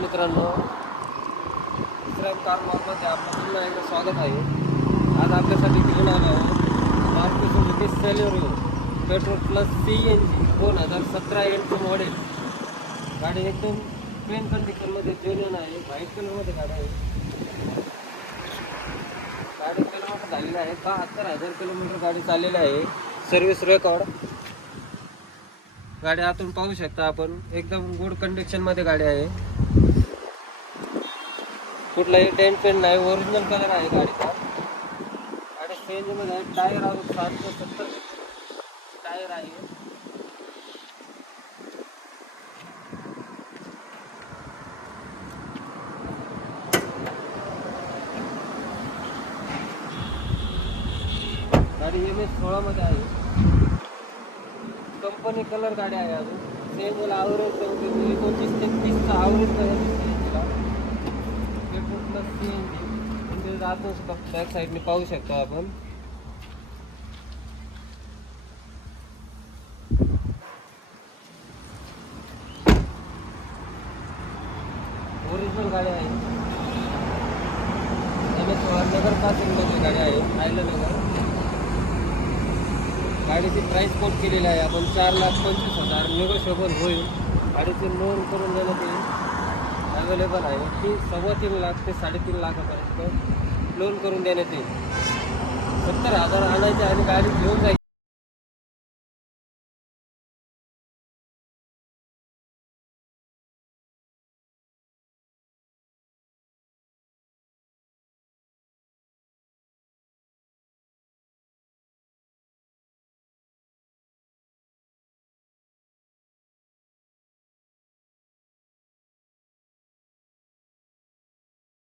मित्रांनो, Israel car मॉलमध्ये आपलं पुन्हा एकदा स्वागत आहे. आज आपल्यासाठी घेऊन आलो आहोत Maruti Suzuki Celerio petrol plus CNG 2017 एंडचं मॉडेल. गाडी एकदम प्लेन कंडिशनमध्ये जेन्युइन आहे. व्हाईट कलरमध्ये गाडी आहे. गाडी किलोमीटर झालेली आहे 72,000 किलोमीटर गाडी चाललेली आहे. Service record. गाडी आतून पाहू शकता आपण, एकदम गुड कंडिशन मध्ये गाडी आहे. कुठलाही डेंट पेंट नाही, ओरिजिनल कलर आहे गाडीचा. गाडी CNG मध्ये आहे. टायर अजून 60 ते 70 टायर आहे. गाडी MS16 मध्ये आहे. कंपनी कलर गाडी आहे. अजून CNG ॲव्हरेज 29 ते 30चा ॲव्हरेज CNGला पेट्रोल प्लस CNG. म्हणजे आतून बॅक साईडने पाहू शकतो आपण. ओरिजिनल गाडी आहे. MS16 नगर पासिंगमध्ये गाडी आहे. आयला नगर. गाडीची प्राईस कोट केलेली आहे आपण 4,25,000. निगोशिएबल होईल. गाडीची नोंद करून देण्यात येईल. अवेलेबल आहे. ती 3.25 लाख ते 3.5 लाखापर्यंत लोन करून देण्यात येईल. 70,000 आणायचे आणि गाडी घेऊन जायची.